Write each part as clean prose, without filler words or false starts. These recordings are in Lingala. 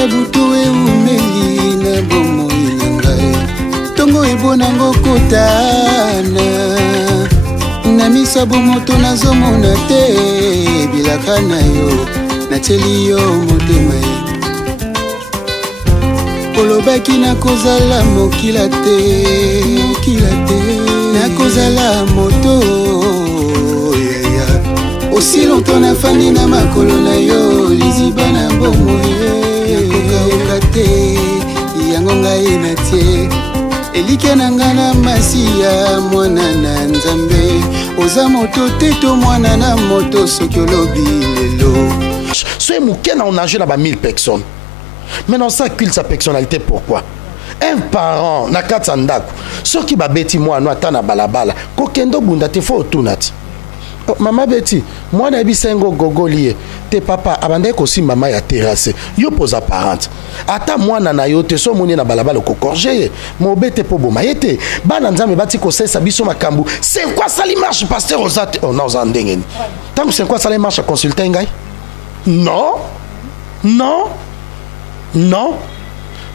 ata butu eumeli na bomoi na ngai tongo ebonango kotana na misabu moto nazomona te bilaka na yo natieli yo motema olobaki nakozala mokila te nakozala moto aussi longtemps nafandi na makolo na yo liziba na bomo nakokauka te yango ngai natie elike na nga na masiya mwana na nzambe oza moto te to mwana na moto soki olobi lelo soki moke na onage na ba 1000 personnes maintenant ça culte sa personnalité. Pourquoi un parent na kati ya ndako soki babeti mwana ata na balabala kokendo bunda te fo otunati Mama Betty, moi na bisengo gogolie te papa abandai kosi mama ya terrasse yo posa parente ata mwana na yo te so moni na balabala ko corger mo bete po boma yete bana nzambe bati ko sesa biso makambu c'est quoi ça li marche pasteur ozate on a ozandengeni tant c'est quoi ça li marche consulter ngai non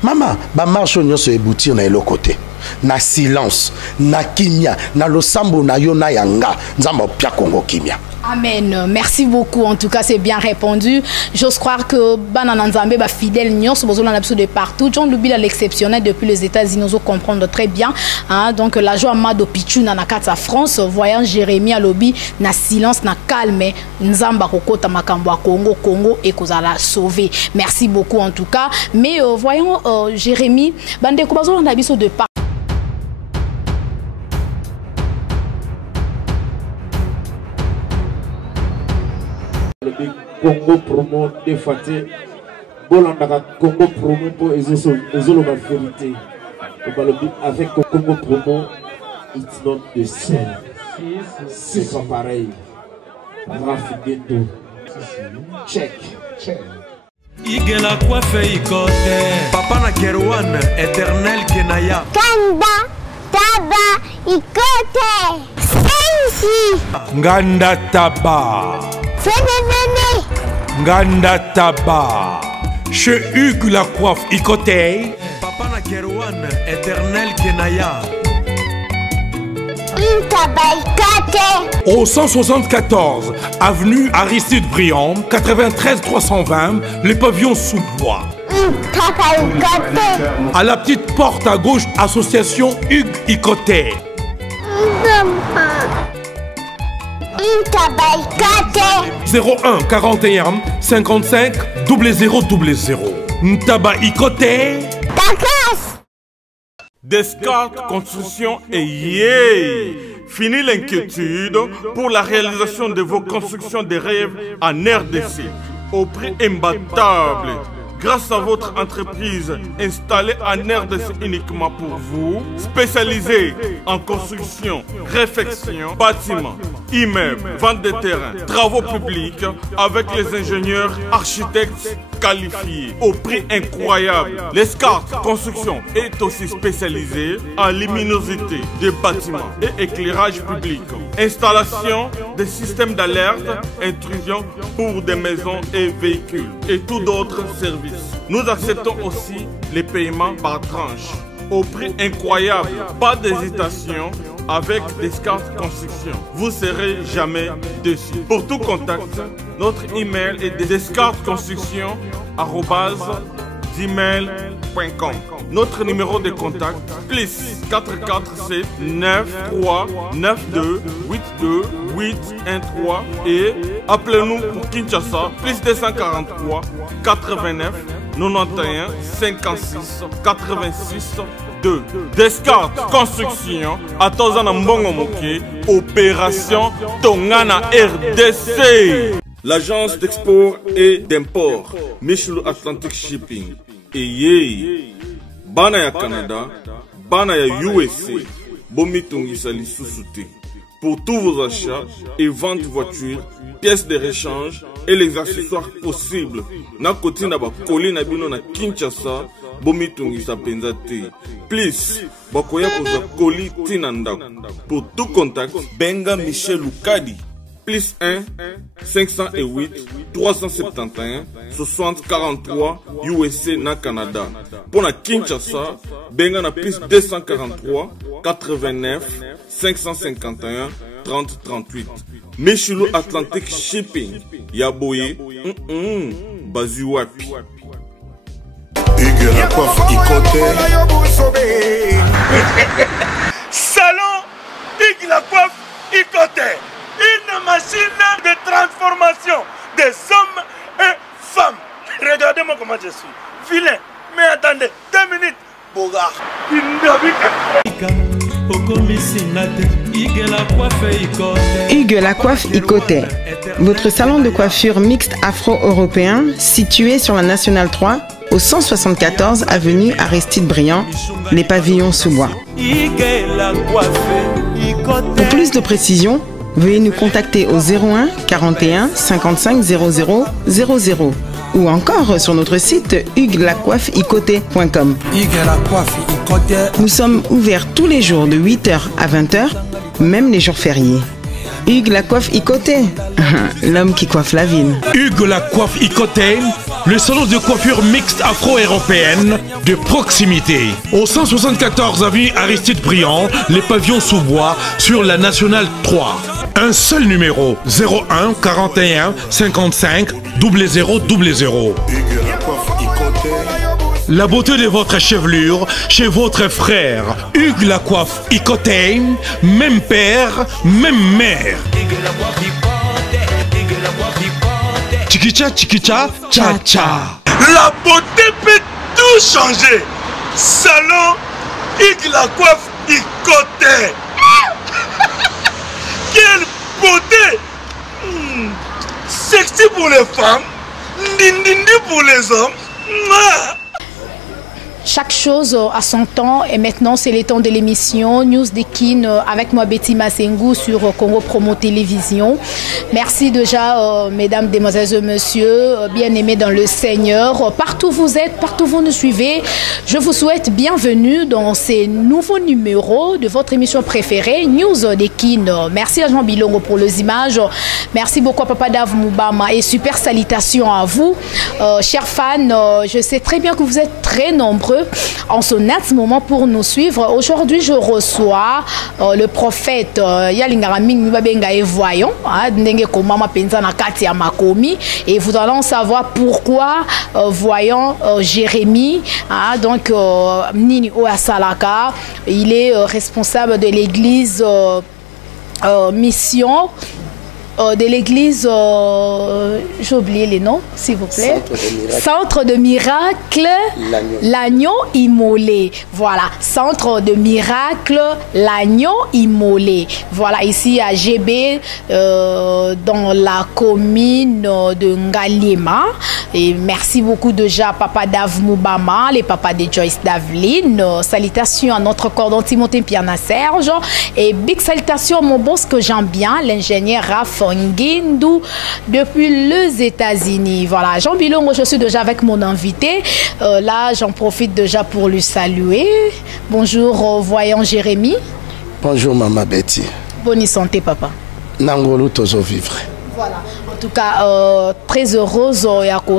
mama ba marche nyonso eboutir na elo côté na silence na kimia na losambo na yo na yanga nzamba pia Congo kimia. Amen. Merci beaucoup. En tout cas, c'est bien répondu. J'ose croire que Banana Nzambe va fidèle Nyos, besoin d'un de partout. John Loubi l'exceptionnel depuis les États-Unis, nous comprendre très bien. Hein? Donc la joie Mado Pichu na nakata France, voyant Jérémie à lobby na silence na calme Nzamba kokota makambwa Congo et kozala sauvé. Merci beaucoup en tout cas. Mais voyons Jérémie, bande ko besoin d'un de partout. Congo promo défaté Bolandaka Congo promo pour ezolo ma vérité avec Congo promo it's not the same c'est pas pareil Rafidento check Igela coiffe ikote Papa na Kerwan éternel Kenaya Kanda Taba ikote Sensi Nganda Taba Nganda Taba chez Hugues la coiffe Ikote Papa na Kerwan éternel Kenaya au 174 avenue Aristide Briand 93 320 les pavillons sous bois. À la petite porte à gauche association Hugues Ikote. 01 41 55 0000 Ntaba Ikote Descartes Construction et yeah! Fini l'inquiétude pour la réalisation de vos constructions de rêves en RDC au prix imbattable. Grâce à votre entreprise installée en RDC uniquement pour vous, spécialisée en construction, réfection, bâtiments, immeubles, vente de terrains, travaux publics, avec les ingénieurs architectes qualifiés au prix incroyable. Descartes Construction est aussi spécialisée en luminosité des bâtiments et éclairage public, installation des systèmes d'alerte, intrusion pour des maisons et véhicules et tout d'autres services. Nous acceptons aussi les paiements par tranche au prix incroyable. Pas d'hésitation avec Descartes Construction. Vous serez jamais déçus. Pour tout contact, notre email est descartesconstruction@gmail.com. Notre numéro de contact plus 447 93 92 82 813 et appelez-nous pour Kinshasa plus 243 89 91 56 86 2. Descartes Construction à Tozana Mbongo Moké, opération Tongana RDC. L'agence d'export et d'import Michel Atlantic Shipping et Yei Bana ya Canada, Bana ya USA, Bomitungisa Lissusute. Pour tous vos achats et ventes de voitures, pièces de rechange et les accessoires possibles. Na koti na ba koli na bino na Kinshasa, Bomitungisa Penzate. Please, bakoya koza koli tinanda. Pour tout contact, Benga Michel Lukadi plus 1 508 371 60 43 USA na Canada. Pour la Kinshasa, benga na plus 243 89 551 30 38. Michulu Atlantic Shipping, Yaboye, Bazuapi. Hugues la coiffe Salon Hugues la coiffe Icoté. Une machine de transformation des hommes et femmes. Regardez-moi comment je suis. Vilain. Mais attendez, 2 minutes. Bogart. Hugues la coiffe Icoté. Votre salon de coiffure mixte afro-européen situé sur la Nationale 3 au 174 avenue Aristide Briand, les pavillons sous bois. Pour plus de précisions, veuillez nous contacter au 01 41 55 00 00 ou encore sur notre site hugueslacoiffeicoté.com. Nous sommes ouverts tous les jours de 8h à 20h, même les jours fériés. Hugues la coiffe Icoté, l'homme qui coiffe la ville. Hugues la coiffe Icoté, le salon de coiffure mixte afro-européenne de proximité. Au 174 avenue Aristide Briand, les pavillons sous bois sur la Nationale 3. Un seul numéro, 01 41 55 00 00. La beauté de votre chevelure chez votre frère. Hugues la coiffe Icoté, même père, même mère. Chikicha, chikicha, cha cha. La beauté peut tout changer. Salon Hugues la coiffe Icoté. Quelle beauté! Sexy pour les femmes, dindindi pour les hommes. Chaque chose a son temps et maintenant c'est le temps de l'émission News des Kin avec moi Betty Masengu sur Congo Promo Télévision. Merci déjà mesdames, demoiselles et messieurs, bien-aimés dans le Seigneur. Partout vous êtes, partout vous nous suivez, je vous souhaite bienvenue dans ces nouveaux numéros de votre émission préférée News des Kin. Merci à Jean Bilongo pour les images. Merci beaucoup à Papa Dave Moubama et super salutations à vous. Chers fans, je sais très bien que vous êtes très nombreux en ce net moment pour nous suivre. Aujourd'hui, je reçois le prophète Yalingaraming Babenga et Voyons, et vous allez savoir pourquoi Voyons Jérémie, donc Nini Oasalaka, il est responsable de l'église Mission. De l'église, j'ai oublié les noms, s'il vous plaît. Centre de miracle, l'agneau immolé. Voilà, centre de miracle, l'agneau immolé. Voilà, ici à GB, dans la commune de Ngalima. Et merci beaucoup déjà à Papa Dave Moubama, les papas de Joyce Davline. Salutations à notre cordon Timothée Piana Serge. Et big salutations à mon boss que j'aime bien, l'ingénieur Raph Ngindu depuis les États-Unis. Voilà, Jean Bilongo, je suis déjà avec mon invité. Là, j'en profite déjà pour lui saluer. Bonjour, Voyons Jérémie. Bonjour, Maman Betty. Bonne santé, papa. Nangolo tozo vivre. Voilà. En tout cas, très heureuse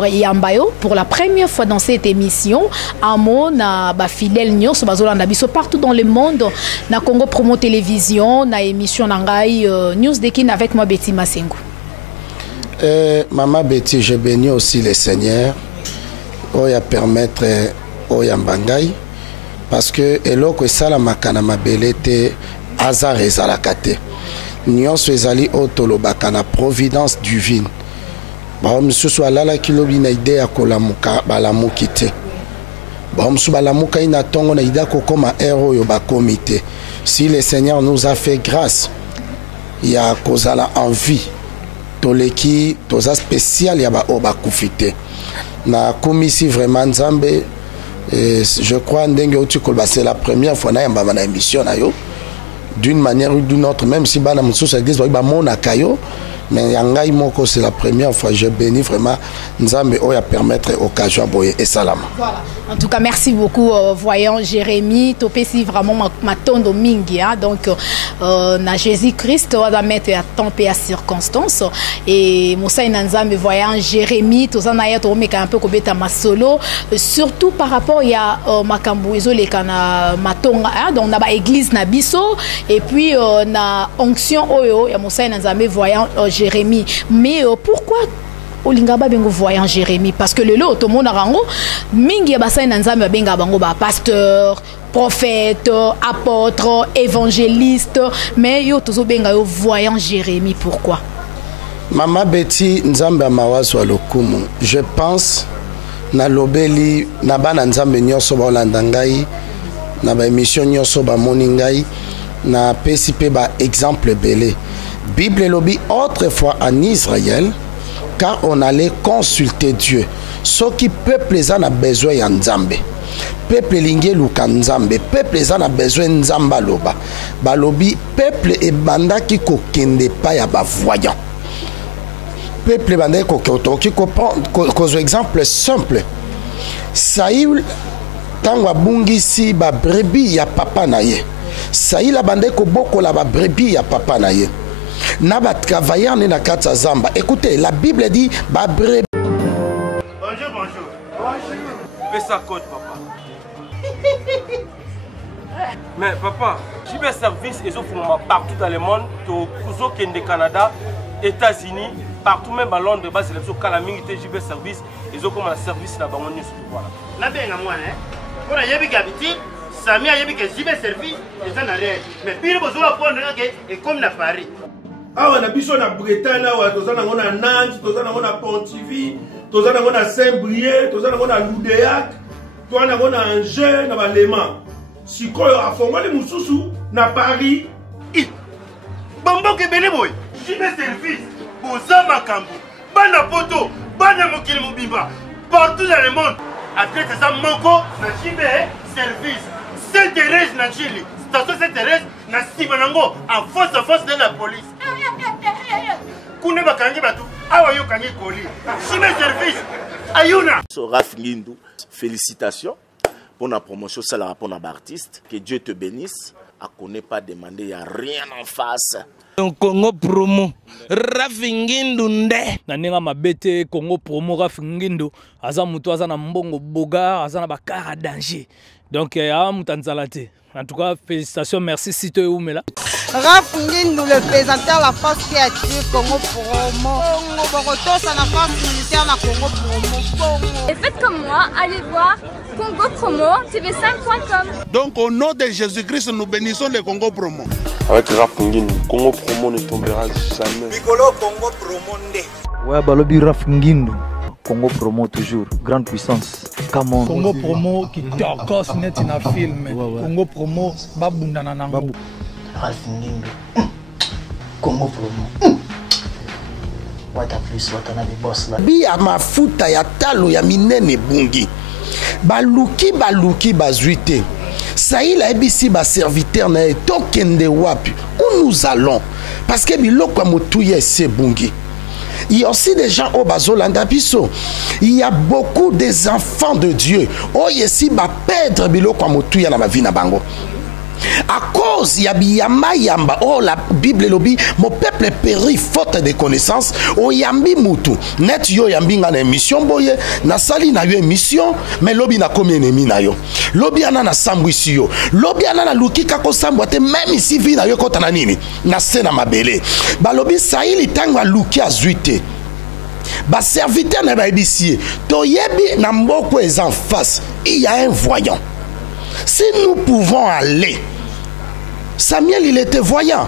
Yambayo pour la première fois dans cette émission. Amo na ba fidèle nyos bazolanda biso partout dans le monde na Congo Promo Télévision na émission nangai News des Kin avec moi Betty Masengu. Maman Betty, je bénis aussi le Seigneur oya permettre oyambangai parce que eloko esala makana mabelete hasard ezalakate. Nyonso ezali otolobaka na providence divine. Ba msusu alala kilobi na idea kolamuka balamuki te. Ba msusu balamuka ina tongo na idea kokoma ero yo ba komite. Si le Seigneur nous a fait grâce, ya kozala envie toleki toza spécial ya ba oba kufite. Na komisi vraiment Nzambe, je crois ndenge otu kolba c'est la première fois na yamba na émission na yo. D'une manière ou d'une autre, même si bana moussous l'église ba mona kayo mais yangai moko c'est la première fois je bénis vraiment nzambe oya permettre occasion boye et salama. Voilà. En tout cas, merci beaucoup, voyant Jérémy. Topesi vraiment ma tondo mingi, hein? Donc, na Jésus-Christ, on va mettre à temps et à circonstance. Et Moussa Inanzambe voyant Jérémy, tout ça n'a pas été un peu comme ma solo, surtout par rapport à Makambu isolé kana matonga, donc on a église na biso et puis na onction oyo ya Moussa Inanzambe voyant Jérémy. Mais pourquoi Olingaba bengo voyant Jérémy? Parce que le lot, tout le monde a rango, mingi ya basa Inanzambe benga bango ba pasteur, prophète, apôtre, évangéliste, mais yo tozo benga yo voyant Jérémy. Pourquoi? Mama Betty Nzambe mawazo lokumu. Je pense na lobeli na bana Nzambe nyonso ba olanda ngai na ba émission nyonso ba moni ngai na pesi pe ba exemple belé. Bible lobi autrefois en Israël quand on allait consulter Dieu. Ce qui peuple les a besoin de Nzambe. Peuple lingue luka Nzambe. Peuple les a besoin de Nzamba loba. Balobi peuple et banda qui kokende pas ya ba voyant. Peuple banda qui comprend cause exemple simple. Saïl tangwa bungi si ba brebis ya papa na ye. Saïl banda ko boko la ba brebis ya papa na ye. Naba travailleur na kata zamba. Écoutez, la Bible dit ba brebis. Bonjour, bonjour. Bonjour. Fais ça code, papa. Mais papa, j'ai mes services et partout dans le monde, au Canada, États-Unis, partout même à Londres, c'est le calamité, j'ai mes services et j'ai comme un service là-bas. Là, bien à moi, hein. Pour aller avec habitude, Samy a eu que j'ai mes services et ça n'a rien. Mais puis, vous avez prendre et comme à Paris. Ah, on a besoin de Bretagne, on a Nantes, on a Pontivy, on a Saint-Brieuc, on a Loudéac, on a Angers, on a Léman. Si on a formé les Moussoussou, on a Paris. Bambo Kebele boy, j'ai mes services. Bozama Kambo, Bana Poto, Bana Mokil Mobimba, partout dans le monde. Après ça, Moko, na Chibé, service. Sainte-Thérèse, na Chili. Station Sainte-Thérèse, na Sibanango, en face de la police. Koune bakangi batu, awa yo kangi koli. Chibé service, Ayuna. Raf Ngindou, félicitations pour la promotion, ça la pour l'artiste. Que Dieu te bénisse. À connaît pas demander, il n'y a rien en face. Congo promo Rafingindu nde naninga mabete Congo promo Rafingindu aza mutu aza na mbongo boga aza na bakara danger donc ya mutanzalate. En tout cas, félicitations, merci si tu es où mais là. Rafingindu le présentateur la force créative Congo promo. Boroto ça la force militaire na Congo promo. Et faites comme moi, allez voir Congo promo tv5.com. Donc au nom de Jésus-Christ, nous bénissons le Congo promo. Avec Rafingindu, Congo promo ne tombera jamais. Bigolo Congo promo nde. Ouais, balobi Rafingindu. Congo promo toujours, grande puissance. Come Congo promo qui torcos net na film. Congo promo babunda na nango. Rafingindu. Congo promo. Wata plus wata na boss là. Bi ya mafuta ya talo ya minene bungi. Baluki bazuite. Saïl a ebisi ba serviteur na tokende wapi. Où nous allons? Parce que biloko motuye se bungi. Il y a aussi des gens au Bazolanda Biso. Il y a beaucoup des enfants de Dieu. Oh yesi ba perdre biloko motuya na vie na bango. À cause yamba yamba, oh la Bible lobi, mon peuple périt faute de connaissances. Oh yambi mutu, net yo yambi nga na émission boye, na sali na yo émission, mais lobi na combien ennemi na yo. Lobi ana na sambwisi yo, lobi ana na luki kako sambwate, même ici vi na yo kota na nini, na sena mabele. Ba lobi saili tangwa luki azuite. Ba serviteur na ba ebisier, to yebi na mboko es en face, il y a un voyant. Si nous pouvons aller, Samuel il était voyant.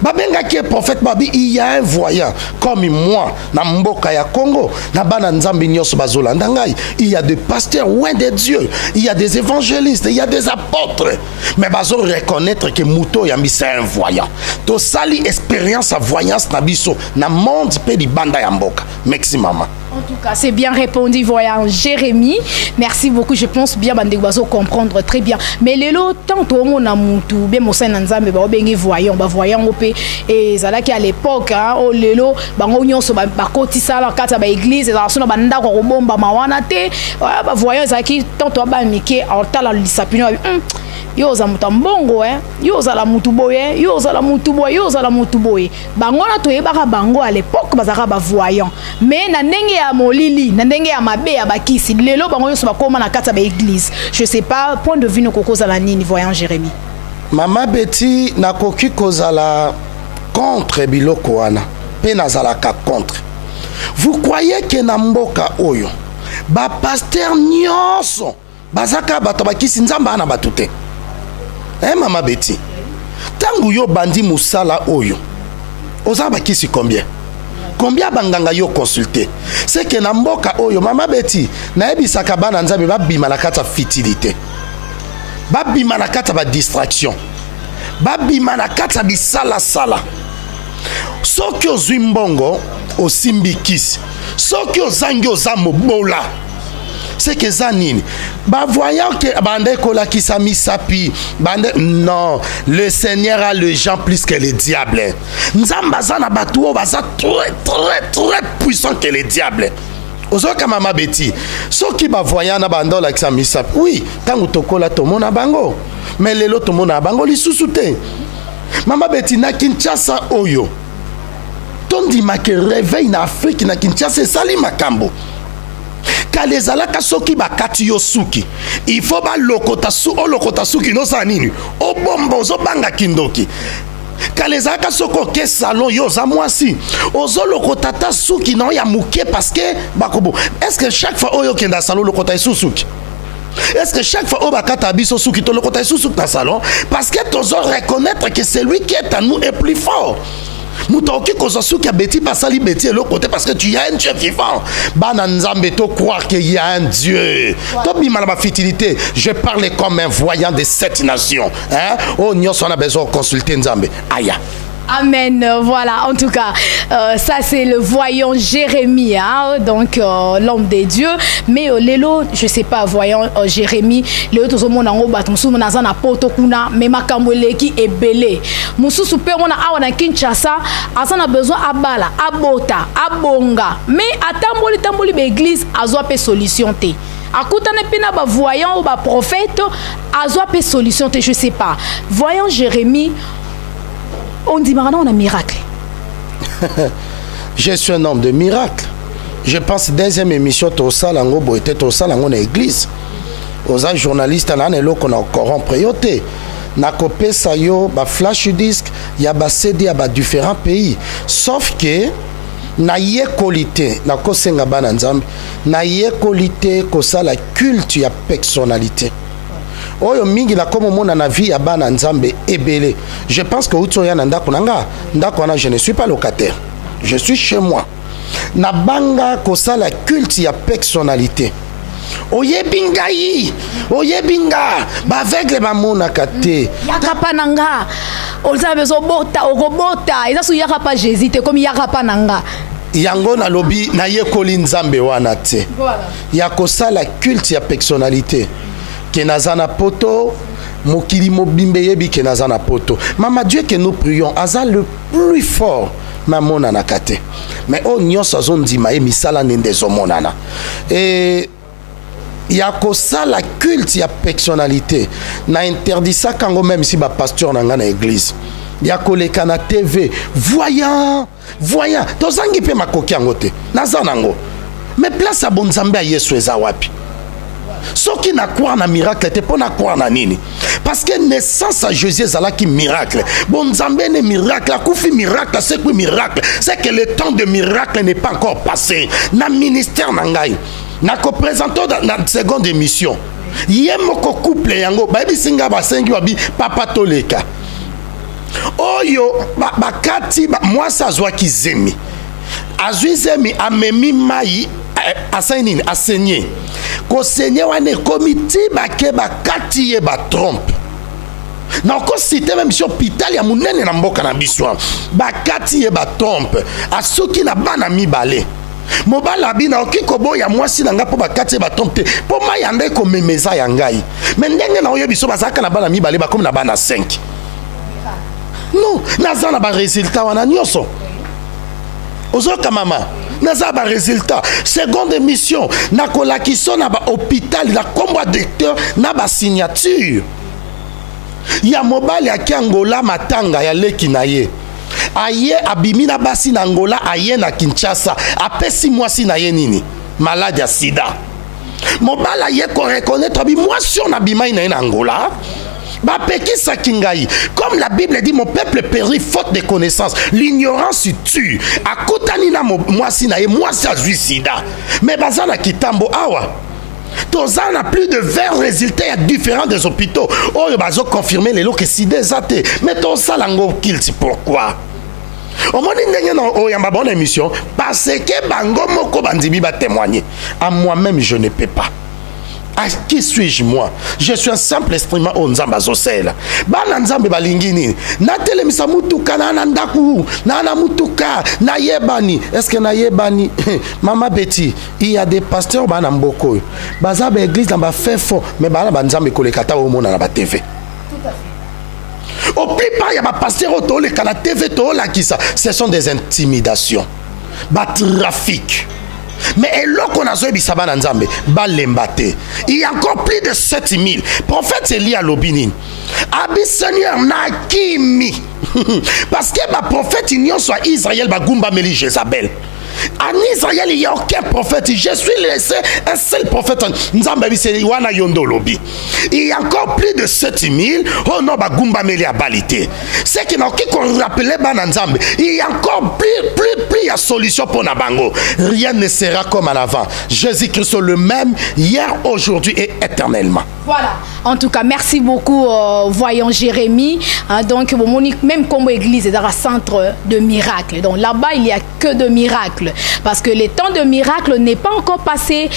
Babenga qui est prophète Babi, il y a un voyant. Comme moi, na mboka ya Congo, na bana nzambi nyos bazolanda ngai, il y a des pasteurs loin de Dieu, il y a des évangélistes, il y a des apôtres. Mais bazo reconnaître que Muto Yambi c'est un voyant. To sali expérience à voyance na biso, na monde pe di banda ya mboka. Merci maman. En tout cas, c'est bien répondu, voyant Jérémy. Merci beaucoup. Je pense bien Bandegwazo comprendre très bien. Mais les lots, tant au monde à Moutou, bien mon sein n'ensemble, bien voyant, voyant au pays. Et ça là qui à l'époque, oh les lots, on se bat côté ça là, quand ça va église, ça sonne banda au bomba mawanate, voyant ça qui tant au bas Mickey, en talent l'isapino. Yo za mutambongo yo za la mutuboye yo za la mutuboye yo za la mutuboye bango na toyebaka bango à l'époque bazaka ba voyant mais na ndenge ya molili na ndenge ya mabe ya bakisi lelo bango yo so bakoma na kata ba église je sais pas point de vue no kokoza la nini voyant Jérémy Mama Betty na koki kozala contre biloko wana pe nazalaka contre. Vous croyez que na mboka oyo ba pasteur nyonso bazaka bato bakisi nzamba na batute. Mama Betty, tangu yo bandi musala oyo, oza bakisi combien? Combien banganga yo consulté? C'est que na mboka oyo, Mama Betty, na ebisaka bana nzambe babima na kata fitilité. Babima na kata ba distraction. Babima na kata bisala sala. Soki ozwi mbongo, osimbikisi. Soki ozangi ozamo bola. C'est que ça nini ba voyant que bande kola qui sa misapi bande non le Seigneur a le gens plus que le diable nzamba zana batuo baza très puissant que le diable ozoka Mama Betty soki ba voyant na bande la qui sa misapi oui tango tokola tomona bango mais lelo tomona bango lisusu te Mama Betty na Kinshasa oyo tondi make réveil na Afrique na Kinshasa sali makambo kalezalaka soki bakati yo suki il faut ba lokota suki no sa nini o bombo zo banga kindoki kalezalaka soko ke salon yo za mwasi ozo lokota ta suki no ya muke parce que bakobo est-ce que chaque fois oyo kenda salon lokota suki est-ce que chaque fois au bakata biso suki to lokota suki na salon parce que tozo reconnaître que celui qui est à nous est plus fort. Mutauki kozosuki a Betty pasali Betty et l'autre côté parce que tu as un Dieu vivant. Bananzambe to croire qu'il y a un Dieu. To bimala fitilité. Je parle comme un voyant de cette nation. Hein? Oh, nous on a besoin de consulter Nzambe. Aya. Amen. Voilà, en tout cas, ça c'est le voyant Jérémy, hein? Donc l'homme des dieux. Mais Lelo, je sais pas, voyant Jérémy, Lelo tout le monde en haut, tout le monde a poto kuna, mais ma kamoleki est belé. Moussou soupe on a awa na Kinshasa, asan a besoin abala, abota, abonga. Mais à tamboli l'église, azoa pe solution te. Akutane pina ba voyant ou ba prophète, azoa pe solution te, je sais pas. Voyant Jérémy. On dit maintenant on a un miracle. Je suis un homme de miracle. Je pense deuxième émission Tosa Lango Boité Tosa Lango na église. Aux journalistes là qu'on a corrompre yoté. Na copé ça yo ba flash disque ya ba CD ya ba différents pays. Sauf que na yé qualité na ko senga bana nzambe na yé qualité ko ça la culte ya personnalité. Oyo mingi na komo mona na vie ya bana nzambe ebele. Je pense que utsoya na ndako nanga ndako na je ne suis pas locataire. Je suis chez moi. Na banga kosa la culte ya personnalité. Oyebingai, oyebinga, ba aveugle ba mona kate. Yakapa nanga. Oza bezo bota, okobota. Eza su yakapa Jésus te comme yakapa nanga. Yango na lobi na yekoli nzambe wana te. Voilà. Ya kosa la culte ya personnalité. Kenazana poto, mokili mobimbe yebi kenazana poto. Mama Dieu que nous prions, aza le plus fort, mamona nakate. Mais on nyonso azondima e misala nendezo monana. Et ya kosa la culte ya personnalité. Na interdit ça quand même si ba pasteur nanga na église. Ya koleka na TV, voyant. Tozangi pe makoki angote. Nazanango. Mais place à bonzambe a Yesu eza wapi. Ce qui n'a quoi na miracle, t'es pas na quoi na nini. Parce que naissance à Jésus est qui miracle. Bon Zambé n'est miracle, la koufi miracle, c'est quoi miracle? C'est que le temps de miracle n'est pas encore passé. Na ministère nangai, na ko présentant dans la seconde émission. Yemoko couple yango, baby singa basengi wabi papa toleka. Oyo bakati moi ça zwa kizemi. Azuizemi amemi mai asainini asenye. Ko seigneur wane komiti bake bakati ye ba trompe. Na ko cité même sur hôpital ya munene na mboka na biswa. Bakati ye ba trompe. Asoki na bana mibale. mobala bina okiko boya mwasi nanga po bakati batomte po mayanda ko memeza ya ngai mais ndenge na oyo biso bazaka na bana mibale ba comme na bana 5 non naza na ba résultat wana nyoso ozoka mama naza ba résultat seconde émission na kolakiso na ba hôpital na kombo docteur na ba signature ya mobali akiangola matanga ya leki na ye aye abimina basi na Angola aye na Kinshasa apesi mwasi na ye nini malade ya sida mobala ye ko reconnaître bi mwasi on abimai na Angola ba pekisa kingai comme la Bible dit mon peuple périt faute de connaissances l'ignorance tue akutani na mwasi na ye mwasi azwi sida mais bazana kitambo awa tozana plus de 20 résultats à différents des hôpitaux. Oh, ils ont confirmé les lots que si des athées. Mais ton salango kill, c'est pourquoi? Au moment où il y a une bonne émission, parce que Bango Moko Bandibi va témoigner. À moi-même, je ne peux pas. À qui suis-je moi? Je suis un simple instrument au Nzamba Zosel. Bana Nzambe balingini. Na telemisa mutuka na nandaku. Na mutuka na yebani. Est-ce que na yebani? Mama Betty, il y a des pasteurs bana mboko. Baza ba église na ba fait fort, mais bana banzambe kolekata au monde na ba TV. Tout à fait. Au plus pas il y a ba pasteur auto le kana TV to la kisa. Ce sont des intimidations. Ba trafic. Mais qu'on a zoé bisabana nzambe balembate. Il y a encore plus de 7000 prophètes Elie à l'Obinin. Abi Seigneur nakimi. Parce que ma prophète union soit Israël bagumba meli Jézabel. En Israël, il n'y a aucun prophète. Je suis laissé un seul prophète. Il y a encore plus de 7000. Oh non, bagumba meli a balité. C'est qui n'a qu'on rappelait Bananzambe. Il y a encore plus il y a solution pour Nabango. Rien ne sera comme à l'avant. Jésus-Christ le même hier, aujourd'hui et éternellement. Voilà. En tout cas, merci beaucoup, voyons Jérémie. Donc, même comme église est un centre de miracles. Donc là-bas, il n'y a que de miracles. Parce que le temps de miracle n'est pas encore passé.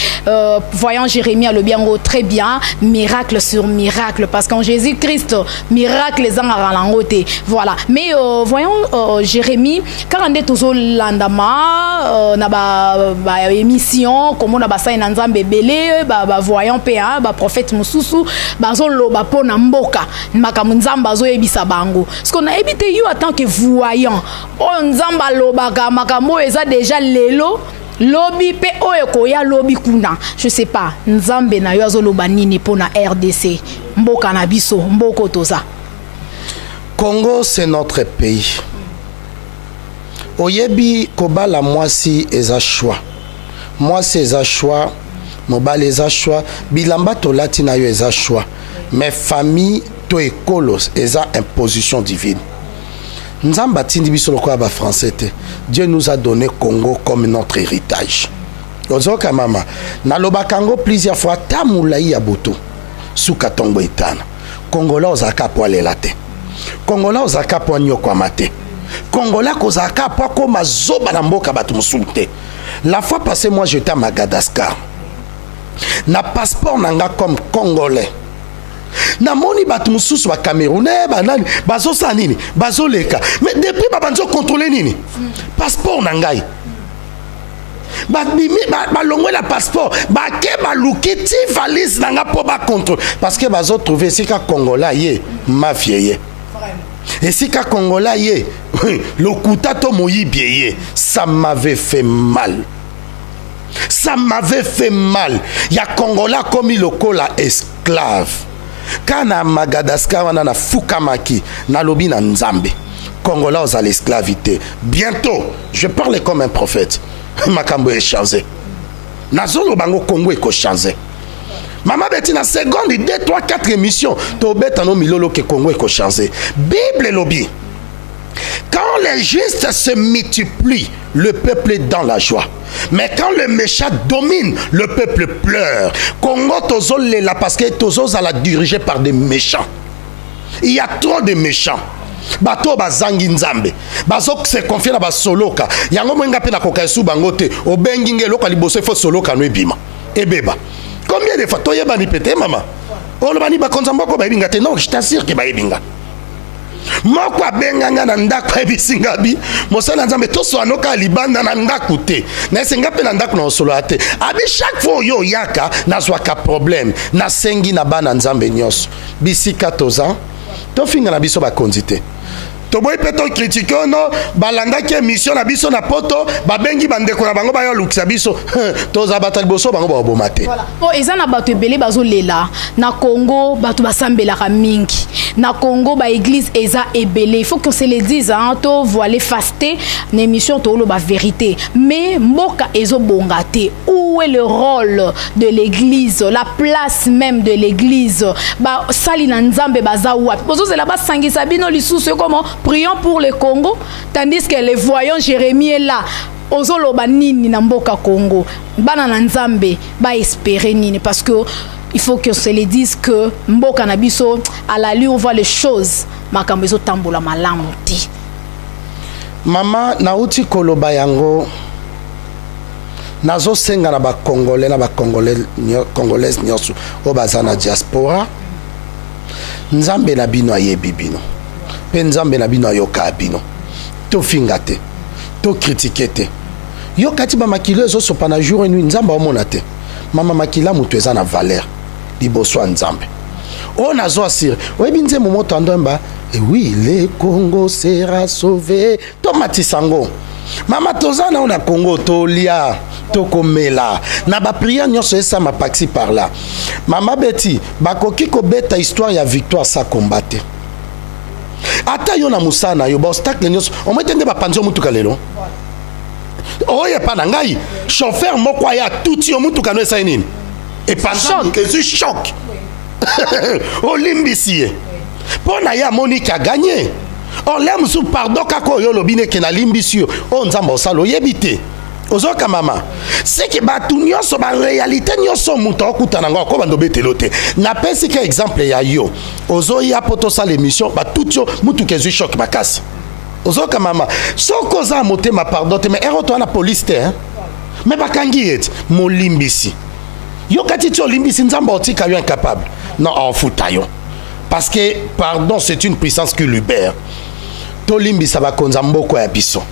Voyons Jérémie a le bien haut, très bien. Miracle sur miracle. Parce qu'en Jésus-Christ, miracle les en a. Voilà. Mais voyons Jérémie, quand on est toujours landama, na émission, comme on a bassin nanzam bébélé, voyons PA, prophète Moussousou, bazolo bapo na mboka, makamunzamba zo ebisa bango. Ce qu'on a évité you en tant que voyant. On nzamba lobaka makambo eza déjà lelo. Lobby pe oyeko ya lobby kuna. Je sais pas. Nzambe na yo azoloba nini pona RDC. Mboka na biso, mboko toza. Congo c'est notre pays. Oyebi kobala mwasi eza choix. Mwasi eza choix. Mobile eza choix. Bilamba to latina yo eza choix. Mais famille to ekolos eza imposition divine. Nzamba tindi biso lokwa ba français te. Dieu nous a donné Congo comme notre héritage. Ozoka mama, na loba Congo plusieurs fois tamulai ya boto. Suka tongo itana. Congola ozaka po alela te. Congola ozaka po nyoko mate. Congola kozaka po koma zoba na mboka batu musulte. La fois passée moi j'étais à Madagascar. Na passeport nanga comme congolais. Na moni batu mususu ba Camerounais banani bazo sanini bazo leka mais depuis babanzo contrôler nini passeport nangai ba longwe la passeport ba ke ba lukiti valise nanga po ba contrôle parce que bazo trouver sika congolais yé mafia yé et sika congolais yé le kutato moyibie yé ça m'avait fait mal. Ça m'avait fait mal. Il y a Congolais comme il la esclave. Quand à Madagascar, on a Fukamaki, Nalobi na Nzambe. Congolais aux à l'esclavité. Bientôt, je parle comme un prophète. Makambo est changé. Nazolo bango Congo est changé. Maman Betty na seconde, 2, 3, 4 émissions. Tobet ano milolo que Congo est changé. Bible lobby. Quand les justes se multiplient, le peuple est dans la joie. Mais quand le méchant domine, le peuple pleure. Congo tozo lela parce que tozo la dirigé par des méchants. Il y a trop de méchants. Bato bazangi nzambe. Bazo se confie na basoloka. Yango mwenga pe na kokaesu bangote. Obenginge loka liboso fo soloka no ebima. Ebeba. Combien de fois toyeba ni pété maman? Olobani ba konzamboko ba ebinga te non, je t'assure que ba ebinga. moko abenganga na ndako ebisinga bi mosala nzambe toswanoka libanda na ndako te na esenga mpe na ndako na osolo te abi chaque fois oyo oyaka nazwaka problème nasengi na bana nzambe nyonso bisika toza tofinga na biso bakonzi te toboyi mpe tokritike ono balandaki émission na biso na poto babengi bandeko na bango bayolukisa biso toza bata liboso bango baboma te po eza na bato ebele bazolela na Congo bato basambelaka mingi na Congo ba église eza ebele il faut qu'on se le dise hein to voiler fasté na émission to lo ba vérité mais mboka ezobonga te où est le rôle de l'église la place même de l'église ba sali na nzambe baza wapi bozo zela ba sangisa bino lisusu comment prions pour le Congo tandis que les voyants Jérémie est là ozoloba nini na mboka Congo bana na nzambe ba espérer nini parce que il faut que se le dise que mboka na biso à la lui on voit les choses makambo ezo tambola malamu ti mama nauti koloba yango nazo senga na ba congolais congolaise nyonso o bazana diaspora nzambe na bino ayebi bino pe nzambe na bino ayoka bino to finga te to critiquer te yo kati ba makilo ezo sopa na jour et nuit nzambe omona te mama makila mutu eza na valeur liboso ya nzambe o nazo asire oyebi nzembo moto andomba et oui le Congo sera sauvé to matisango mama tozana on a Congo tolia tokomela na ba prière nyonso esa ma paxi par là mama Betty bakoki ko beta histoire ya victoire sa combattre ata yo na musana yo ba obstacle nyonso o metende ba panzo mutuka lelo oye pa na ngai chauffeur moko ya tuti yo mutuka no esa nini et pas choc et choc olimbisi pona ya Monique a gagné on l'aime sous pardon kako yo lobine ke na limbisi o nzamba osalo yebite ozoka mama c'est que batu nyonso ba réalité nyonso muto okutana ngo ko bando betelo te na pesi ka exemple ya yo ozo ya poto sa l'émission ba tout yo mutu kezu choc bakasi ozoka mama soko za motema pardon te mais eroto na police te hein mais bakangi et molimbisi yo kati to limbisi nzamba otika yo incapable non en futa yo parce que pardon c'est une puissance qui libère to limbisa ba konza mboko ya biso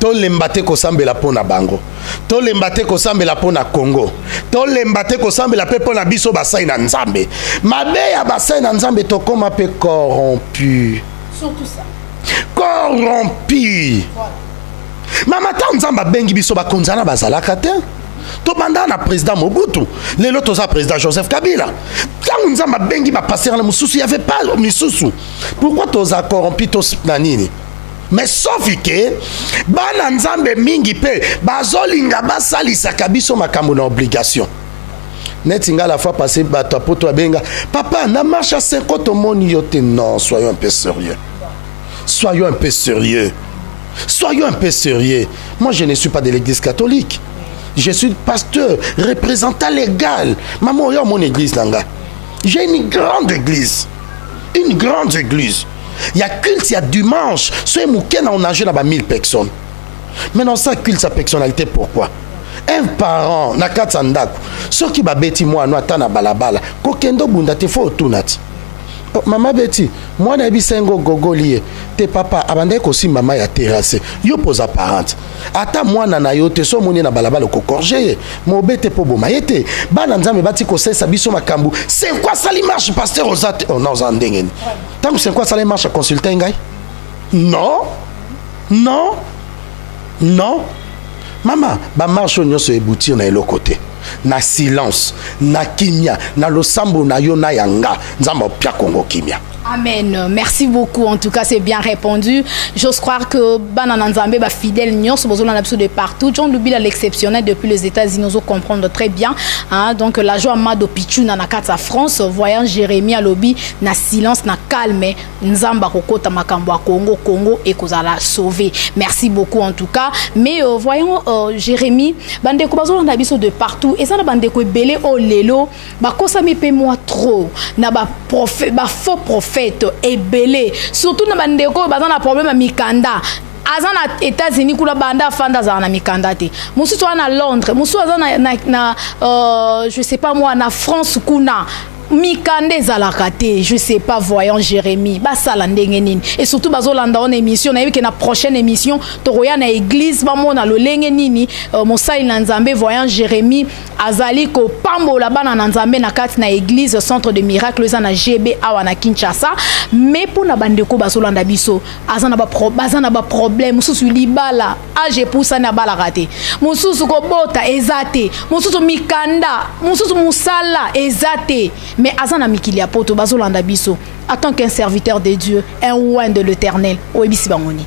to lembate ko sambela pona bango to lembate ko sambela pona Congo to lembate ko sambela pe pona biso basai na nzambe mabe ya basai na nzambe to koma pe corrompu surtout ça corrompu voilà. Mama ta nzamba bengi biso ba konzana bazalaka te to banda na président Mobutu lelo toza président Joseph Kabila ta nzamba bengi ba passer na mususu il y avait pas misusu pourquoi toza corrompu to nanini mais sauf que bana nzambe mingi pe bazolinga basalisa kabiso makambo na obligation netinga la fois passé bato poto abenga papa na marche à 50 moni yote non soyons un peu sérieux soyons un peu sérieux soyons un peu sérieux moi je ne suis pas de l'église catholique je suis pasteur représentant légal maman yo mon église langa j'ai une grande église il y a culte, il y a dimanche. Soit on a joué 1000 personnes. Maintenant, ça culte sa personnalité, pourquoi? Un parent, na katsandaku, ceux qui babeti moi, no atana balabala, kokendo bunda te fo tunati. Mama Betty, moi na bisengo gogolie, te papa abande ko si mama ya terrasse. Yo posa parente. Ata moi na yo te so moni na balabala ko korger. Mo bete po boma yete. Bana nzambe bati ko sesa biso makambu. C'est quoi ça li marche pasteur Ozate? Oh non zandengeni. Tant que c'est quoi ça li marche consulter ngai? Non. Non. Non. Mama, ba marche nyonso eboutir na elo côté. Na silence, na kimia, na losambo na yo na yanga, nzamba pia Congo kimia. Amen. Merci beaucoup. En tout cas, c'est bien répondu. J'ose croire que Banana Nzambe va fidèle nyons besoin de partout. John Lubila l'exceptionnel depuis les États-Unis, nous comprendre très bien. Hein? Donc la joie Mado Pichu na nakata France, voyant Jérémie à lobby na silence na calme Nzamba kokota makambo Congo et kozala sauver. Merci beaucoup en tout cas. Mais voyons Jérémie, bande ko besoin na biso de partout et ça na bande ko belé o lelo, ba kosa mi pe moi trop na ba prophète, ba faux prophète et belé surtout na bandeko bazana na problème mikanda azana États-Unis kula banda fanda za na mikanda te mususu na Londres mususu azana na je sais pas moi na France kuna mikande ezalaka te, je sais pas, voyant Jérémie basala ndenge nini, et surtout bazolanda on émission na yebi na prochaine émission toroya na église bamona lolenge nini mosali na nzambe voyant Jérémie azali ko pambola bana na nzambe na kati na église centre de miracle eza na GB awa na Kinshasa, mais pour na bandeko bazolanda biso azana ba problème mususu libala age pousa na bala raté mususu ko bota ezate mususu mikanda mususu musala ezate, mais azana mikili apoto bazolanda biso en tant qu'un serviteur de Dieu, un oint de l'Éternel. Oebisi bangoni.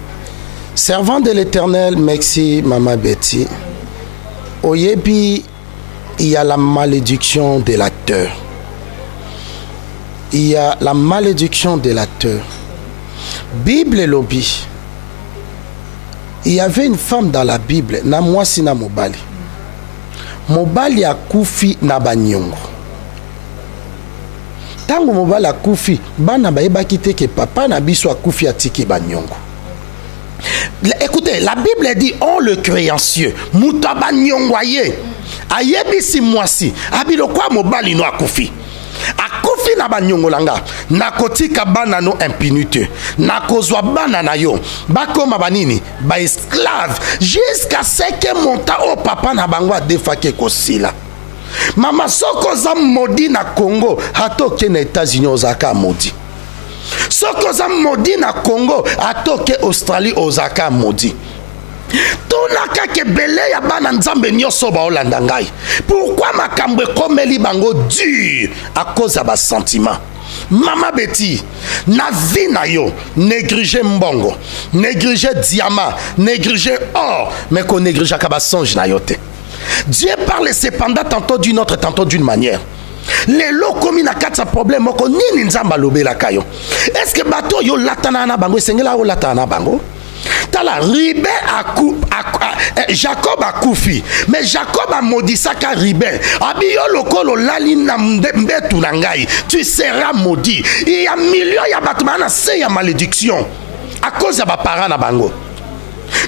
Servant de l'Éternel, merci Maman Betty. Oyebi, il y a la malédiction de l'acteur. Il y a la malédiction de l'acteur. Bible et lobby. Il y avait une femme dans la Bible, na mwasi na mobali. Mobali a kufi na banyongo. Tango mobali a kufi, bana baeba kite ke papa na biso a kufi atiki banyongo. Écoutez, la Bible dit on le créancieux, muta banyongo aye. Ayebi si mwasi, abilo kwa mobali no akufi. Akufi na banyongo langa, nakotika bana no impunité, nakozwa bana na yo, bakoma banini, ba esclave, jusqu'à ce que monta au papa na bangwa defake kosila. Mama soko za modi na Congo, hatoke na États-Unis ozaka modi. Soko za modi na Congo, hatoke Australie ozaka modi. Tonaka ke bele ya bana nzambe nyoso ba olanda ngai. Pourquoi makambo komeli bango dur à cause de bas sentiments? Mama Betty, na vie na yo, néglige mbongo, néglige diamant, néglige or, mais qu'on néglige ka ba songe na yote. Dieu parle cependant tantôt d'une autre, tantôt d'une manière. Les lots commis na katsa problème moko nini nzamba lobela kayo. Est-ce que bato yo latana na bango sengela o latana na bango? Tala Ribé Jacob a koufi, mais Jacob a maudit ça car Ribé. Abiyo lokolo lali na mbetu na ngai, tu seras maudit. Il y a millions ya batmana c'est ya malédiction à cause ya ba parents na bango.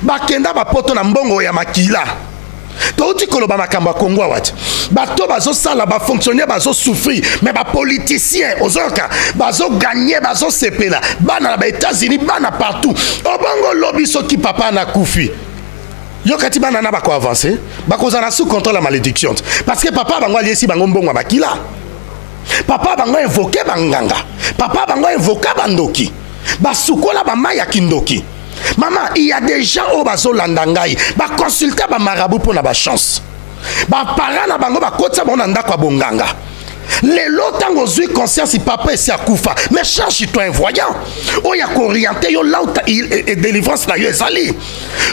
Bakenda ba poto na mbongo ya makila. Touti koloba makamba Congo wat. Bato bazo sala ba fonctionnaire bazo souffrir, mais ba politicien ozoka bazo gagner bazo sepela. Bana ba États-Unis bana partout. Obongo lobby soki papa na kufi. Yo kati bana na ba ko avancer, ba ko zana sous contrôle la malédiction. Parce que papa bango aliesi bango mbongo bakila. Papa bango invoquer banganga. Papa bango invoquer bandoki. Ba sukola ba maya kindoki. Maman, il y a des gens au bazo landangai, ba consulter ba marabout pour na ba chance. Ba parents na bango ba kotsa ba nanda kwa bonganga. Les lotango zui conscience papa et si akufa, mais cherche toi un voyant. O ya orienté yo là et délivrance na yo ezali.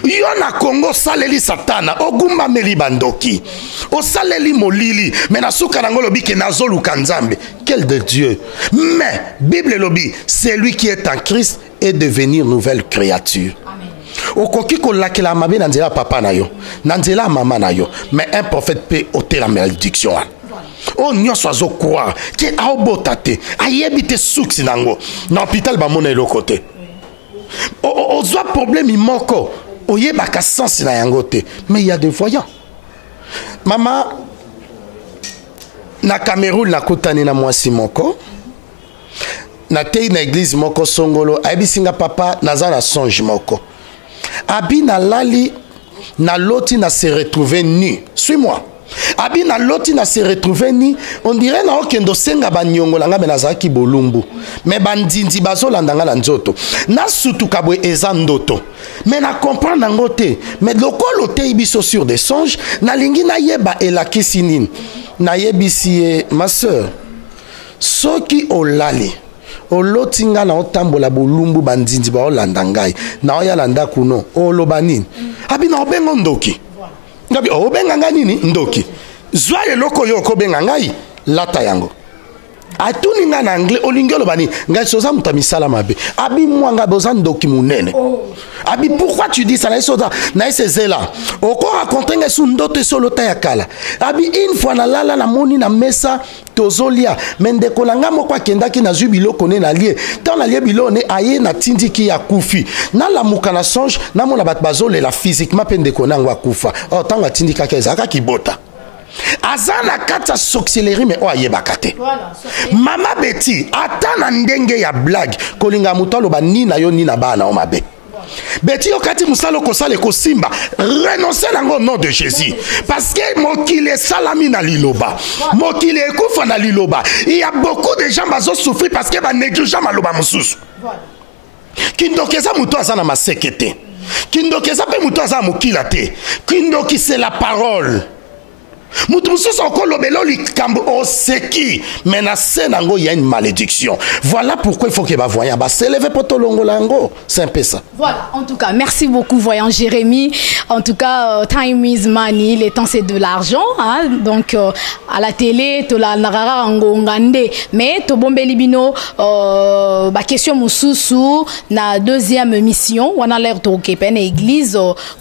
Yo na Congo saleli satana, ogumba meli bandoki. O saleli molili, mais na suka na ngolo bike na zolu kanzambe. Quel de Dieu. Mais Bible lobby, c'est lui qui est en Christ et devenir nouvelle créature. Okoki ko lakela mabe na nzela papa na yo, na nzela mama na yo, mais un prophète peut ôter la malédiction. O nyonso azo croire que aobotate, ayebite suksi nango. Na hôpital ba mona eloko te. O zwa problème moko, oyebaka sens na yango te, mais il y a des voyants. Maman na Cameroun na kutani na mwasi moko. Na tei na église moko songolo abisinga papa naza na songe moko abi na lali na loti na se retrouver nu. Suis-moi. Abi na loti na se retrouver nu, on dirait na okendo senga banyongo langa benazaki bolumbu, mais bandindi bazolanda nga na nzoto na sutu kabwe eza ndoto, mais na comprendre nango te, mais lokolo te ibiso sur des songes na lingi na yeba elakisi nini na yebisi ma sœur soki olali olotinga na otambola bolumbu bandindi ba olanda ngai na oya landa kuno oloba nini abi na obengo ndoki ngabi obenga nga nini ndoki zwa eloko yo kobenga ngai lata yango atuni nga na anglais olingi oloba nini ngai soza muta misala mabe abi mwanga boza ndoki munene abi pourquoi tu dis ça na soza na esezela oko raconter nga su ndoto solo ta yakala abi une fois na lala na moni na mesa tozolia mende kolanga moko akendaki na jubilo kone na lie tant na lie bilone aye na tindiki ya kufi na la muka na songe na mona bat bazole la physiquement pende konanga kufa oh tant atindika keza akakibota azana kata sorcellerie mais oye bakate mama Betty atana ndenge ya blague kolinga mutalo ba nina yo nina bana o mabe Betty okati musalo kosale kosimba renoncer nango au nom de Jésus parce que mokile salami na liloba mokile ekufa na liloba il y a beaucoup de gens bazo souffrir parce que ba négligent maloba mususu kindokeza muto azana masekete kindokeza pe muto azana mokila te kindoki c'est la parole. Il y a une malédiction. Voilà pourquoi il faut que voyant s'élever pour Tolongolango. C'est un peu ça. Voilà, en tout cas, merci beaucoup, voyant Jérémy. En tout cas, time is money, le temps c'est de l'argent. Hein? Donc, à la télé, tu la narara ngongande. Mais, to bombe libino, question mususu, na deuxième émission, on a l'air de kepen église,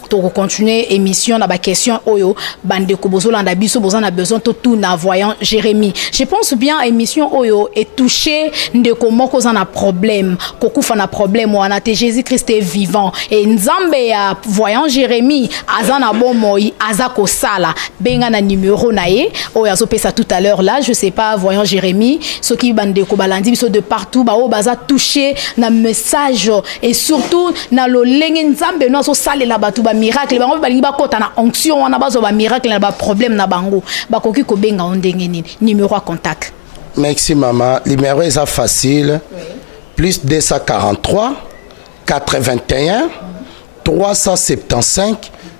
to continuer émission, na question oyo, bande kobozo landa biso besoin a besoin tout na voyant Jérémy. Je pense bien émission oyo est touché de comment cause un problème, kokufa na problème ou ana Jésus Christ est vivant et nzambe ya voyant Jérémy azana bomoi azako sala benga na numéro nae oyo azopesa tout à l'heure là, je sais pas voyant Jérémy ce qui bande ko balandi biso de partout ba o baza touché na message et surtout na lo lenge nzambe no so sala la batu ba miracle ba balingi ba kota na onction wana bazo ba miracle na ba problème na bango bakoki ko benga ondenge nini numéro à contact. Merci maman, numéro est facile. Oui. Plus 243 81 375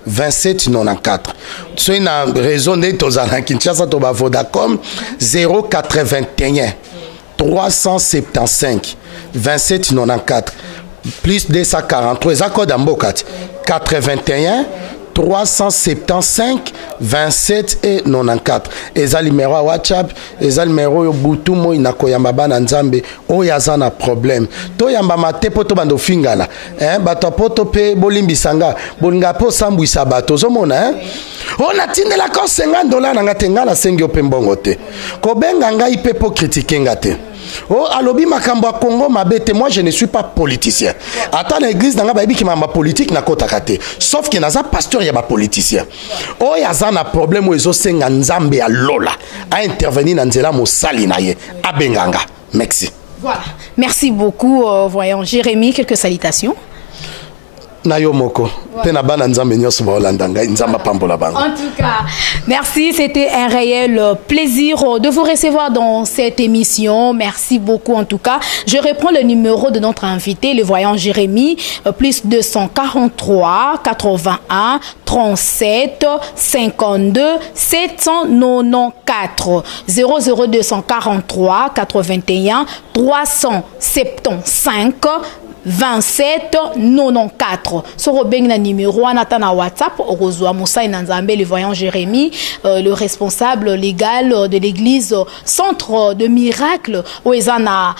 27 94. C'est une raison de Kinshasa to ba Vodacom 081 375 27 94 plus 243 code ambokat 81 375 27 et 94. Eza numéro à WhatsApp, eza numéro yo butu mo inako yamba bana nzambe o yazana problème. To yamba mate poto bando fingala. Bato poto pe bolimbisanga, bolinga po sambwisa bato zomona On a tine la ko $50 na ngatenga na sengi opembongo te. Ko benga ngai pe po critiquer ngate. Oh, alobi makambo ya Congo mabete, moi je ne suis pas politicien. Attends l'église nanga ba biki mamba politique na kota kate. Sauf que naza pasteur ya ba politicien. Oh yaza na problème o ezo senga nzambe ya lola a intervenir na nzela mosali na ye abenganga. Merci. Voilà. Merci beaucoup voyons Jérémy, quelques salutations. Nayomoko. En tout cas, merci. C'était un réel plaisir de vous recevoir dans cette émission. Merci beaucoup en tout cas. Je reprends le numéro de notre invité, le voyant Jérémy, plus 243 81 37 52 794 00243 81 375 27 94. Sur le numéro na WhatsApp, Orozoa Moussa Nanzambe, le voyant Jérémy, le responsable légal de l'église Centre de Miracle, où ils na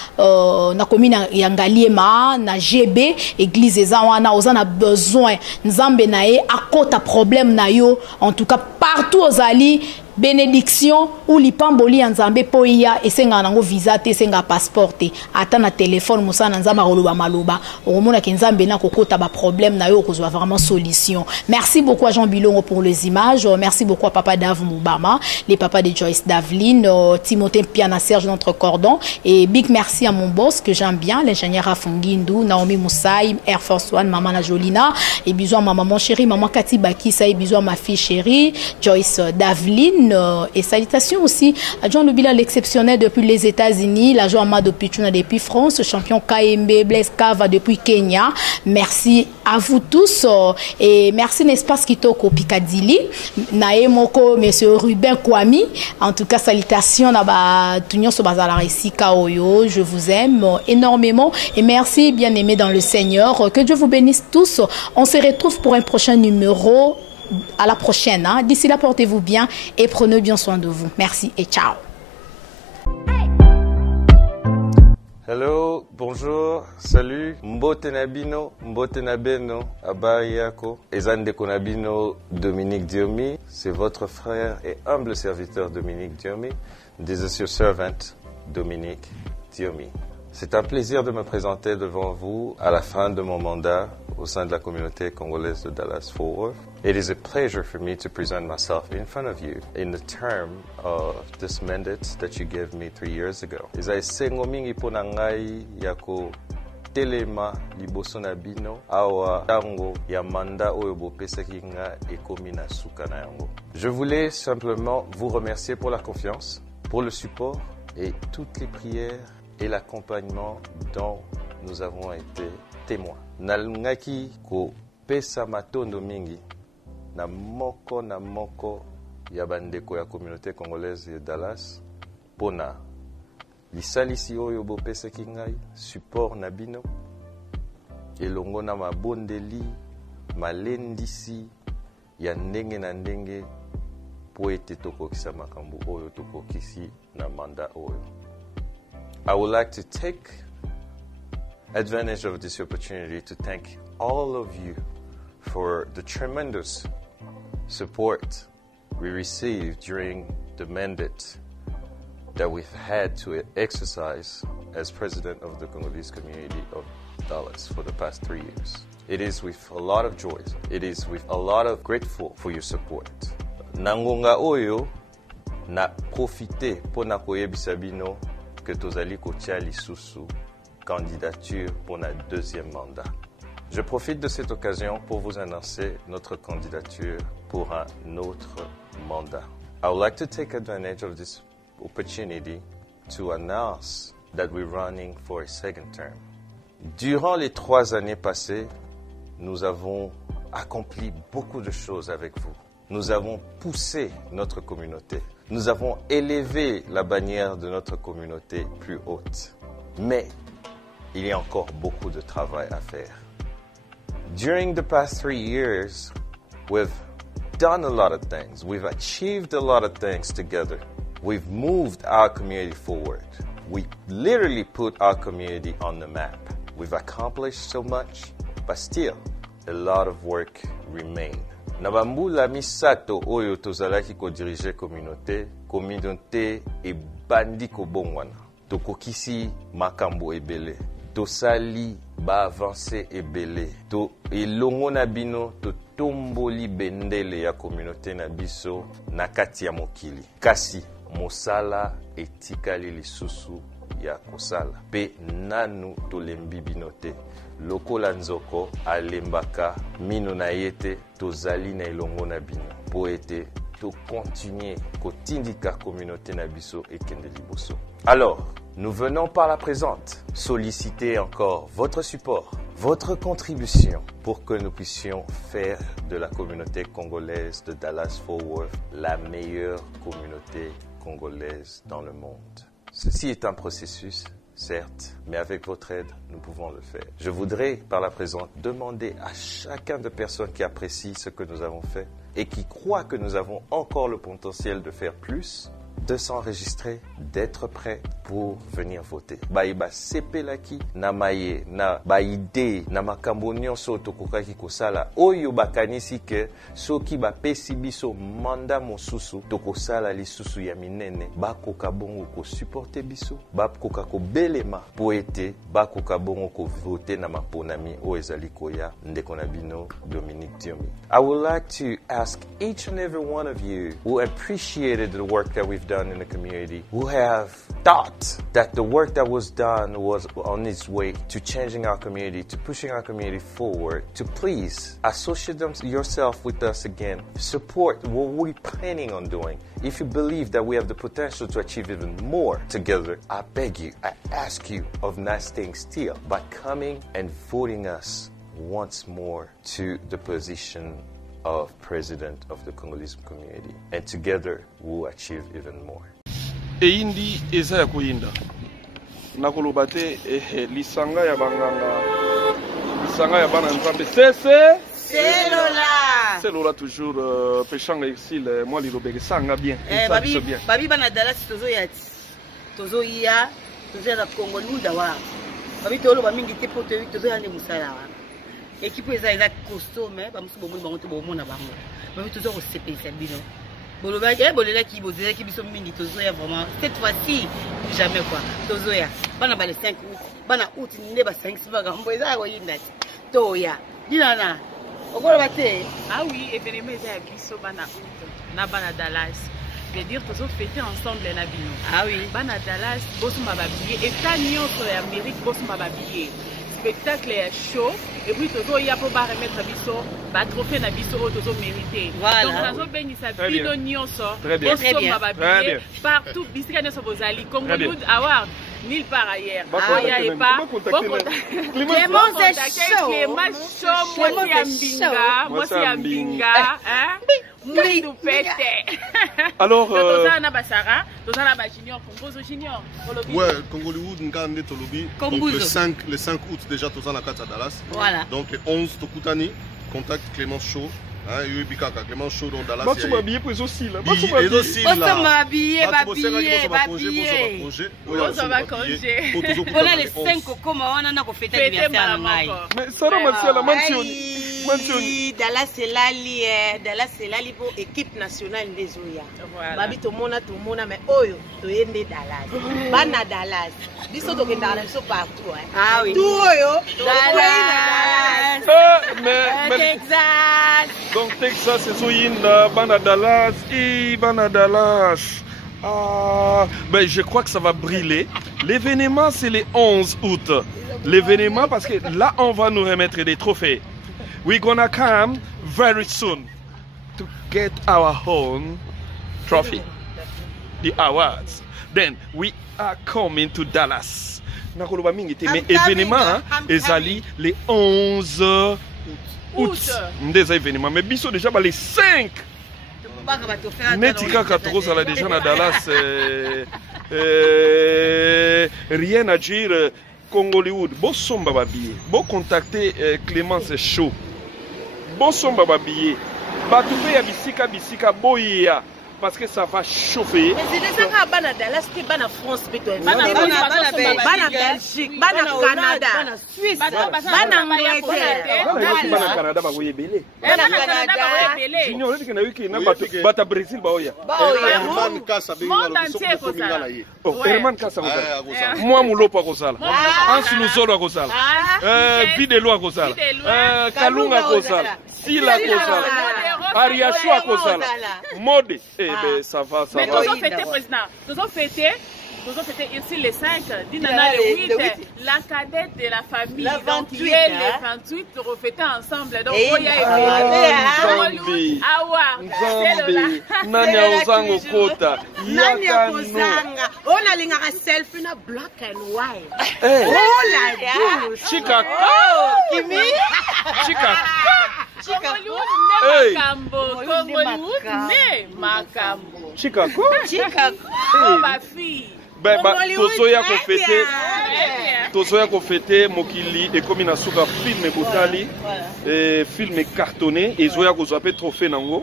commune Yangaliema, na GB, église Ezawana, où a besoin Nzambe nae, à côté problème na yo, en tout cas partout aux alliés. Bénédiction ou lipamboli nzambe po iya esenga nango visa te esenga passeport te ata na téléphone musa nzamba koloba maloba omona ke nzambe na kokota ba problème na yo kozwa vraiment solution. Merci beaucoup à Jean Bilongo pour les images, merci beaucoup à papa Dave Moubama, les papas de Joyce Davline, Timothée Piana Serge notre cordon et big merci à mon boss que j'aime bien l'ingénieur Afongindu, Naomi Moussaï, Air Force One, maman na Jolina et bisous à ma maman chérie, maman Kati Bakisa et bisous à ma fille chérie Joyce Davline. Et salutations aussi à John Lubila l'exceptionnel depuis les États-Unis, la joie Amado Pichuna depuis France, champion KMB Blaise Kava depuis Kenya. Merci à vous tous et merci n'espace Kitoko Picadilly, Naemoko, monsieur Ruben Kwami. En tout cas, salutations à Tunyon Sobazala ici Kaoyo. Je vous aime énormément et merci bien aimé dans le Seigneur. Que Dieu vous bénisse tous. On se retrouve pour un prochain numéro. À la prochaine. Hein. D'ici là, portez-vous bien et prenez bien soin de vous. Merci et ciao. Hello, bonjour, salut. Mbotenabino, Mbotenabeno, Abayako. Ezande Konabino, Dominique Diomi. C'est votre frère et humble serviteur Dominique Diomi. This is your servant, Dominique Diomi. C'est un plaisir de me présenter devant vous à la fin de mon mandat au sein de la communauté congolaise de Dallas-Fort Worth. It is a pleasure for me to present myself in front of you in the term of this mandate that you gave me 3 years ago. Izai sengo mingi pona ngai yako telema liboso na bino awa tango ya manda oyo bopesaki nga ekomi na suka na yango. Je voulais simplement vous remercier pour la confiance, pour le support et toutes les prières et l'accompagnement dont nous avons été témoins. Nalingaki ko pesa matondo mingi na moko ya bandeko ya communauté congolaise de Dallas pona lisalisi oyo bopesaki ngai support na bino elongo na mabondeli malendisi ya ndenge na ndenge po ete tokokisa makambo oyo tokokisi na manda oyo. I would like to take advantage of this opportunity to thank all of you for the tremendous support we received during the mandate that we've had to exercise as president of the Congolese community of Dallas for the past 3 years. It is with a lot of joy. It is with a lot of grateful for your support. Nangonga oyo na profite pona koyebisa bino que tozali kotia lisusu candidature pour notre deuxième mandat. Je profite de cette occasion pour vous annoncer notre candidature pour un autre mandat. I would like to take advantage of this opportunity to announce that we're running for a second term. Durant les 3 années passées, nous avons accompli beaucoup de choses avec vous. Nous avons poussé notre communauté. Nous avons élevé la bannière de notre communauté plus haute. Mais il y a encore beaucoup de travail à faire. During the past 3 years, we've done a lot of things. We've achieved a lot of things together. We've moved our community forward. We literally put our community on the map. We've accomplished so much, but still, a lot of work remains. Nabambula misato oyo tozalaki ko diriger communauté e bandi ko bongwana. Tokokisi makambo ebele. Tosali ba avancer ebele. To elongo na bino to tomboli bendele ya communauté na biso na kati ya mokili. Kasi mosala etikali lisusu ya kosala. Pe nanu tolembi bino te. Lokola nzoko alembaka mino na yete tozali na elongo na bino po ete to continuer kotindika communauté na biso ekende liboso. Alors, nous venons par la présente solliciter encore votre support, votre contribution pour que nous puissions faire de la communauté congolaise de Dallas-Fort Worth la meilleure communauté congolaise dans le monde. Ceci est un processus, certes, mais avec votre aide, nous pouvons le faire. Je voudrais, par la présente, demander à chacun de personnes qui apprécient ce que nous avons fait et qui croient que nous avons encore le potentiel de faire plus, de s'enregistrer, d'être prêt pour venir voter. Baiba sepelaki na maye na baide na makambo nyonso tokokaki kosala oyo bakanisi ke soki bapesi biso manda mosusu tokosala lisusu ya minene bakoka bongo ko supporter biso bakoka ko belema po ete bakoka bongo ko voter na maponami o ezali koya ndeko na bino Dominique Diomi. I would like to ask each and every one of you who appreciated the work that we've done in the community, who have thought that the work that was done was on its way to changing our community, to pushing our community forward, to please associate yourself with us again, support what we're planning on doing. If you believe that we have the potential to achieve even more together, I beg you, I ask you of not staying still, but coming and voting us once more to the position of president of the Congolese community, and together we'll achieve even more. Eindi eza ya kuyinda nakoloba te lisanga ya banganga lisanga ya bana nzambe selola toujours pechanga exil moi lilobeke sanga bien babi bana Dallas tozo ya Congo lunda wa babi tolo ba mingi te poto tozo ya ne musala wa équipe eza costume ba musu bomoni bango to bomona bango babi tozo ko sepesa bino boloba ke bolela ki bozela ki biso mingi tozo ya vraiment cette fois-ci jamais quoi tozo ya bana ba le 5 août bana août nde ba 5 siba ga mbo eza ko yinda toya dinana okoloba te. Ah oui, événement eza ya biso bana na bana Dallas. Je veux dire tous fêter ensemble na bino. Ah oui. Bana Dallas bosomba ba billet état nyonso ya Amérique bosomba ba billet. Spectacle ya show et puis tozo ya po ba remettre biso ba trophée na biso o tozo mériter. Voilà. Donc nazo bengisa bino nyonso bosomba ba billet partout bisika nyonso bozali Congo Good Award nulle part ailleurs. Aya et pas. Clément c'est chaud. Clément chaud. Moi c'est Ambinga, hein? Mouidou pété. Alors Tozana Basara, Tozana Junior, Congozo Junior. Ouais, Congollywood Ngande Tolobi. Donc le 5 août déjà Tozana Kata Dallas. Voilà. Donc le 11 Tokutani, contact Clément Chaud. Hein, Bikaka, Clément Chaud dans Dallas. Tu m'as habillé pour les aussi là. Tu m'as habillé, on va congé. Voilà les 5 comment on a qu'on fêter l'anniversaire mais Sarah Martial Mantioni Dallas c'est lali pour équipe nationale des Oya. Babi to mona mais oyo to yende Dallas. Bana Dallas. Biso to kenda na biso partout hein. Ah oui. Tout oyo Dallas. Mais Texas. Donc Texas c'est Zoyinda, Bana Dallas, Bana Dallas. Ah, ben je crois que ça va brûler. L'événement c'est le 11 août. L'événement parce que là on va nous remettre des trophées. We're gonna come very soon to get our own trophy, the awards. Then we are coming to Dallas. Nakoloba mingi te mais événement ezali les 11 août. Des événements mais biso déjà les 5. Netika Katrosa là déjà na Dallas. Rien à dire. Congollywood, bon somba babillet, bon contacter Clémence Chaud, bon somba babillet, batoupe ya bisika boya parce que ça va chauffer. Mais c'est déjà qu'à Bana Dallas, c'est Bana France, Bana Belgique, Bana Canada, Bana Suisse, Bana Angleterre, Bana Canada ba voye belé. Bana Canada, Junior dit que na wiki na bata Brésil ba oya. Herman Kassa Herman Kassa moi mulopa kozala. Ansu Luzolo kozala. Videlo kozala. Kalunga kozala. Sila kozala. Ariashua kozala. Mode. Ben, ça va. Mais nous avons fêté, président. Nous avons fêté ici les 5, Dinana le 8, la cadette de la famille. La 28, donc, les 28, refêter ensemble. Donc, Oya et Bollywood, Award, Nanya Ozango Kota, Nanya Kozanga, on a l'ingara selfie na black and white. Oh la douche. Chica. Kimi. Chica. Congollywood ne Makambo. Congollywood ne Makambo. Chicago. Oh ma fille. Tozoya ko fêter mokili et comme inasuka film botali film cartonné et zoya ko zoa trophée nango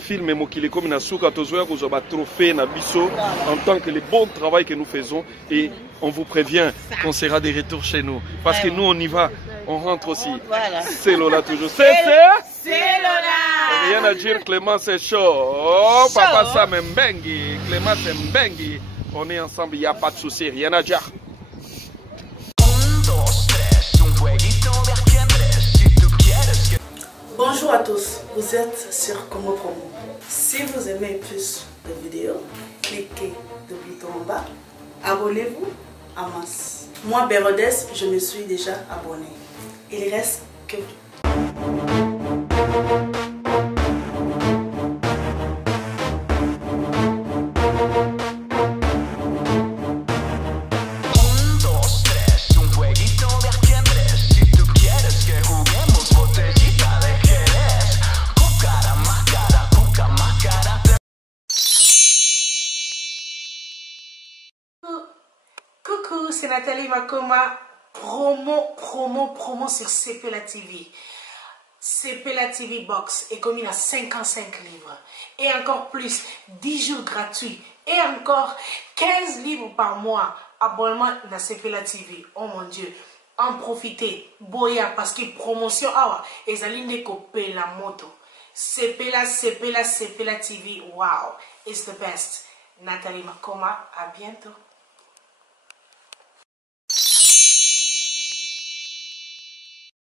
film mokili comme inasuka tozoya ko zoa trophée na biso en tant que le bon travail que nous faisons et on vous prévient qu'on sera de retour chez nous parce que nous on y va on rentre aussi. C'est Lola toujours. C'est Lola. Rien à dire, Clément c'est chaud. Oh papa Sam Mbengi, Clément c'est Mbengi. On est ensemble, il n'y a pas de souci, rien à dire. Bonjour à tous, vous êtes sur Congo Promo. Si vous aimez plus de vidéos, cliquez le bouton en bas, abonnez-vous à masse. Moi, Bérodès, je me suis déjà abonné. Il reste que Coucou, c'est Nathalie Makoma, promo sur CPLA TV. CPLA TV Box est commis à 55 livres. Et encore plus, 10 jours gratuits. Et encore 15 livres par mois. Abonnement à CPLA TV. Oh mon Dieu. En profitez. Boya, parce que promotion, et Zaline coupé la moto. CPLA TV. Wow. It's the best. Nathalie Makoma, à bientôt.